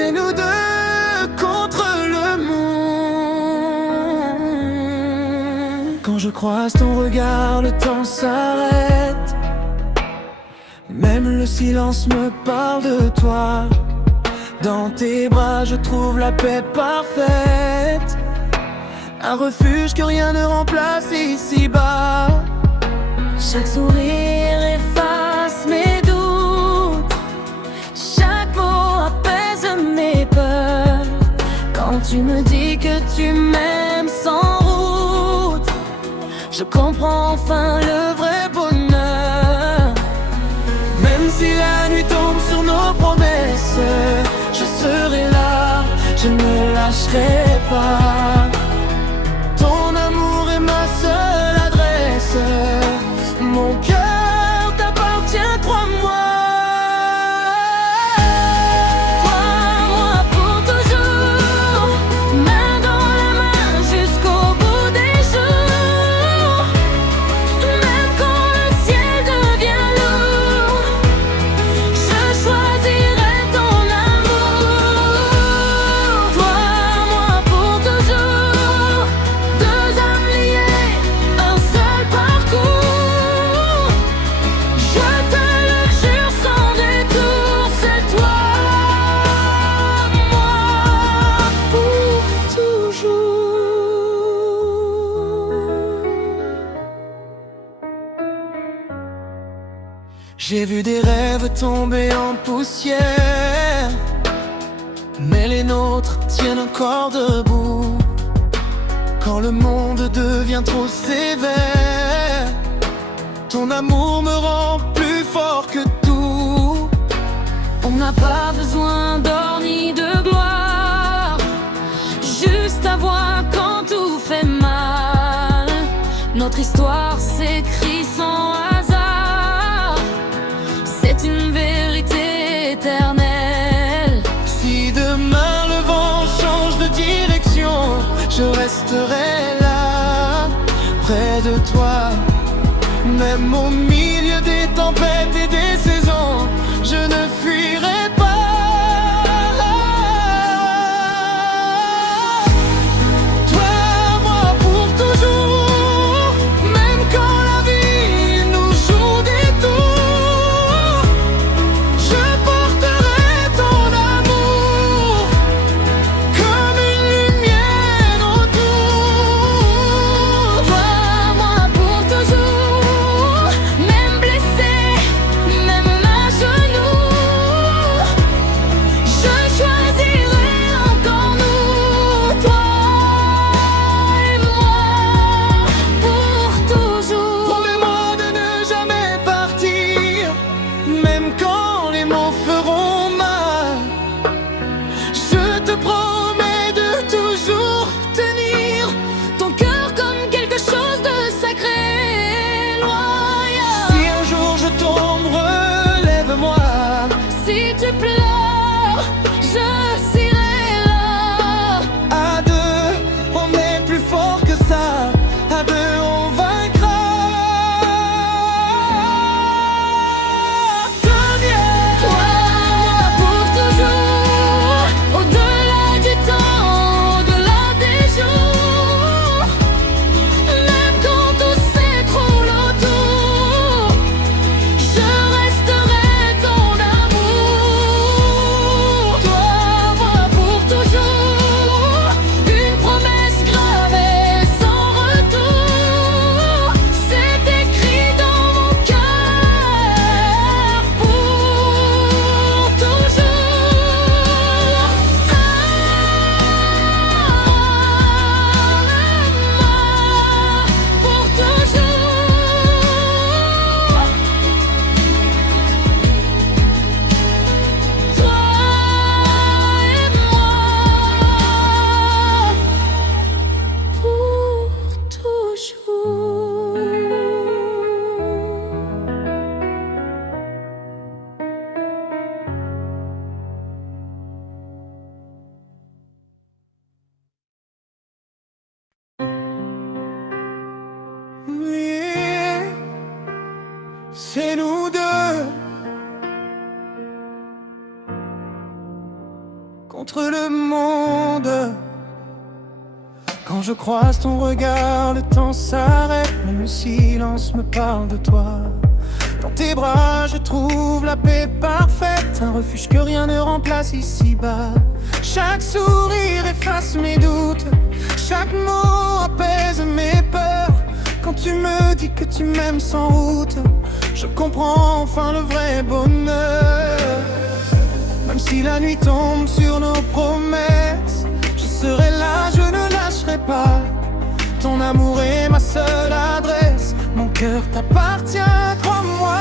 C'est nous deux contre le monde. Quand je croise ton regard, le temps s'arrête. Même le silence me parle de toi. Dans tes bras je trouve la paix parfaite. Un refuge que rien ne remplace ici-bas. Chaque sourire efface mes doutes. Chaque mot apaise mes peurs. Quand tu me dis que tu m'aimes sans route, je comprends enfin le vrai bonheur. Même si la nuit tombe sur nos promesses, je serai là, je ne lâcherai pas. Ton amour est ma seule adresse. Mon cœur t'appartient, crois-moi. Toi, moi pour toujours. Main dans la main jusqu'au bout des jours. Même quand le ciel devient lourd, je choisirai ton amour. Toi, moi pour toujours. Deux âmes liées, un seul parcours. Je te le jure sans détour, c'est toi, moi pour toujours. J'ai vu des rêves tomber en poussière, mais les nôtres tiennent encore debout. Quand le monde devient trop sévère, ton amour me rend plus fort que tout. On n'a pas besoin d'or ni de gloire, juste à voir quand tout fait mal. Notre histoire s'écrit sans hasard, c'est une vérité éternelle. Si demain le vent change de direction, je resterai là, près de toi. Même au milieu des tempêtes et des saisons, je ne fuirai pas. Toi, moi pour toujours. Même quand la vie nous joue des tours, je porterai ton amour comme une lumière autour. Toi, moi pour toujours. Même blessé, même à genoux, je choisirai encore nous. Toi et moi pour toujours. Promets-moi de ne jamais partir, même quand les mots feront mal. Je te promets de toujours tenir ton cœur comme quelque chose de sacré, loyal. Si un jour je tombe, relève-moi. Si tu pleures, je serai là. À deux, on est plus fort que ça. À deux, on vaincra. Deviens toi, moi pour toujours. Au-delà du temps, au-delà des jours. Même quand tout s'écroule autour, je resterai ton amour. Toi, moi pour toujours. Une promesse gravée sans retour. C'est écrit dans mon cœur pour toujours. Pour toujours. Toi et moi pour toujours. Yeah, c'est nous deux le monde. Quand je croise ton regard, le temps s'arrête, même le silence me parle de toi. Dans tes bras, je trouve la paix parfaite, un refuge que rien ne remplace ici-bas. Chaque sourire efface mes doutes, chaque mot apaise mes peurs. Quand tu me dis que tu m'aimes sans route, je comprends enfin le vrai bonheur. Même si la nuit tombe sur nos promesses, je serai là, je ne lâcherai pas. Ton amour est ma seule adresse, mon cœur t'appartient, crois-moi.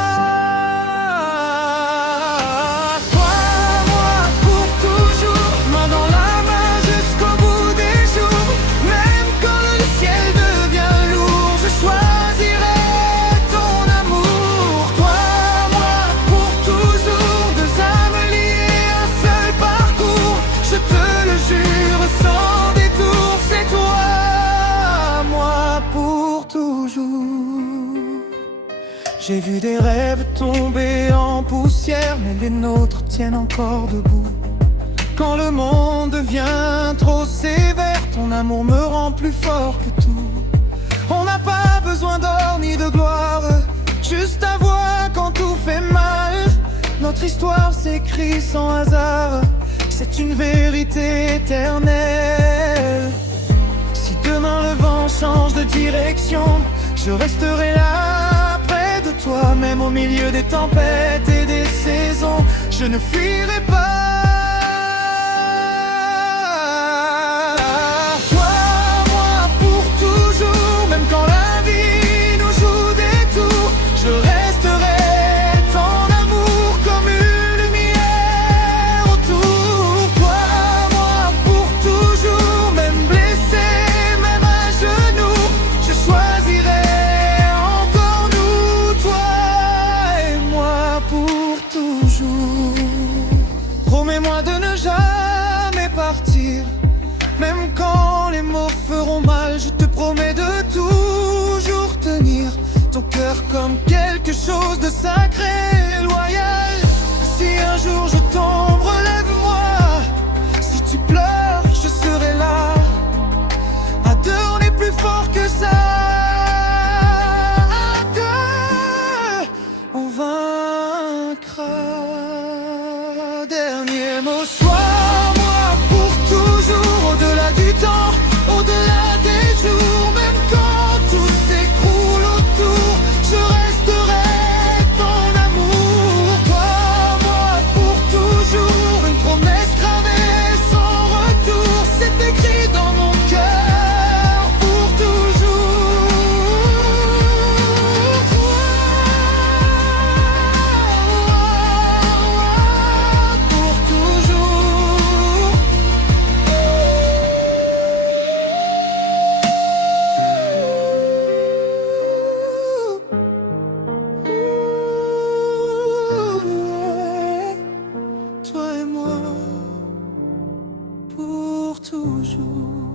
Toi, moi, pour toujours, main dans la main jusqu'au bout des jours. Même quand le ciel devient lourd, je choisirai ton amour. Toi, moi, pour toujours, deux âmes liées, un seul parcours. Je te le jure sans détour, c'est toi, moi, pour toujours. J'ai vu des rêves tomber en poussière, mais les nôtres tiennent encore debout. Quand le monde devient trop sévère, ton amour me rend plus fort que tout. On n'a pas besoin d'or ni de gloire, juste ta voix quand tout fait mal. Notre histoire s'écrit sans hasard, c'est une vérité éternelle. Si demain le vent change de direction, je resterai là près de toi. Même au milieu des tempêtes et des saisons, je ne fuirai pas. Toi, moi, pour toujours, même quand la vie nous joue des tours, je resterai ton amour comme une lumière autour. Toi, moi, pour toujours, même blessé, même à genoux, je choisirai encore nous, toi et moi pour toujours. Promets-moi de ne jamais partir, même quand les mots feront mal. Je te promets de toujours tenir ton cœur comme quelque chose de sacré et loyal. Si un jour je tombe, relève-moi. Si tu pleures, je serai là. À deux, on est plus fort que ça. À deux, on vaincra. Dernier mot, sois moi pour toujours, au-delà du temps, au-delà des jours. Même quand tout s'écroule autour, je resterai ton amour. Toi, moi, pour toujours, une promesse gravée sans retour. C'est écrit dans mon cœur pour toujours. Pour toujours. Toi et moi, pour toujours.